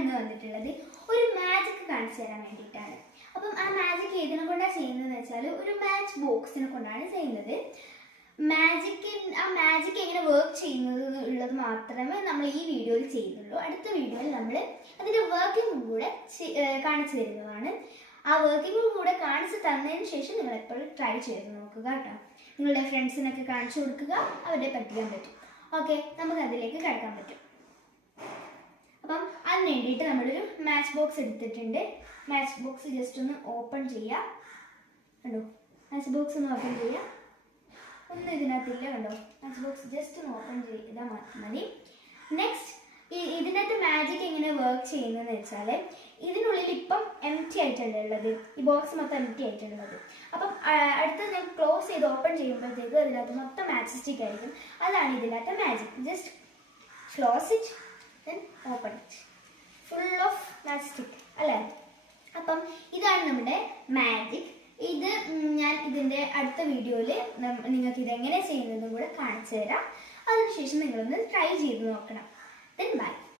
ഇന്ന് വന്നിട്ടുള്ളത് ഒരു മാജിക് കാണിച്ചു തരാൻ വേണ്ടിയിട്ടാണ്. അപ്പം ആ മാജിക് ഏതിനെ കൊണ്ടാണ് ചെയ്യുന്നതെന്ന് വെച്ചാൽ ഒരു മാച്ച് ബോക്സിനെ കൊണ്ടാണ് ചെയ്യുന്നത്. ആ മാജിക് എങ്ങനെ വർക്ക് ചെയ്യുന്നത് ഉള്ളത് മാത്രമേ നമ്മൾ ഈ വീഡിയോയിൽ ചെയ്യുന്നുള്ളൂ. അടുത്ത വീഡിയോയിൽ നമ്മൾ അതിൻ്റെ വർക്കിംഗ് കൂടെ കാണിച്ചു തരുന്നതാണ്. ആ വർക്കിംഗ് കൂടെ കാണിച്ചു തന്നതിന് ശേഷം നിങ്ങൾ എപ്പോഴും ട്രൈ ചെയ്ത് നോക്കുക കേട്ടോ. നിങ്ങളുടെ ഫ്രണ്ട്സിനൊക്കെ കാണിച്ചു കൊടുക്കുക, അവരെ പഠിക്കാൻ പറ്റും. ഓക്കെ, നമുക്ക് അതിലേക്ക് കിടക്കാൻ പറ്റും. അപ്പം അതിന് വേണ്ടിയിട്ട് നമ്മളൊരു മാച്ച് ബോക്സ് എടുത്തിട്ടുണ്ട്. മാച്ച് ബോക്സ് ജസ്റ്റ് ഒന്ന് ഓപ്പൺ ചെയ്യാം. കണ്ടോ, മാച്ച് ബോക്സ് ഒന്ന് ഓപ്പൺ ചെയ്യാം. ഒന്നും ഇതിനകത്തില്ല, കണ്ടോ. മാച്ച് ബോക്സ് ജസ്റ്റ് ഒന്ന് ഓപ്പൺ ചെയ്താൽ മതി. നെക്സ്റ്റ്, ഇതിനകത്ത് മാജിക് എങ്ങനെ വർക്ക് ചെയ്യുന്നതെന്ന് വെച്ചാൽ ഇതിനുള്ളിൽ ഇപ്പം എംറ്റി ആയിട്ടല്ലേ ഉള്ളത്, ഈ ബോക്സ് മൊത്തം എംറ്റി ആയിട്ടുള്ളത്. അപ്പം അടുത്ത് ഞാൻ ക്ലോസ് ചെയ്ത് ഓപ്പൺ ചെയ്യുമ്പോഴത്തേക്ക് അതിനകത്ത് മൊത്തം മാച്ച് സ്റ്റിക്ക് ആയിരിക്കും. അതാണ് ഇതിനകത്ത് magic. Just close it, then open it. Full of matchstick അല്ലേ. അപ്പം ഇതാണ് നമ്മുടെ മാജിക്. ഇത് ഞാൻ ഇതിൻ്റെ അടുത്ത വീഡിയോയിൽ നിങ്ങൾക്ക് ഇതെങ്ങനെ ചെയ്യുന്നതെന്നും കൂടെ കാണിച്ചു തരാം. അതിനുശേഷം നിങ്ങളൊന്ന് ട്രൈ ചെയ്ത് നോക്കണം. then bye.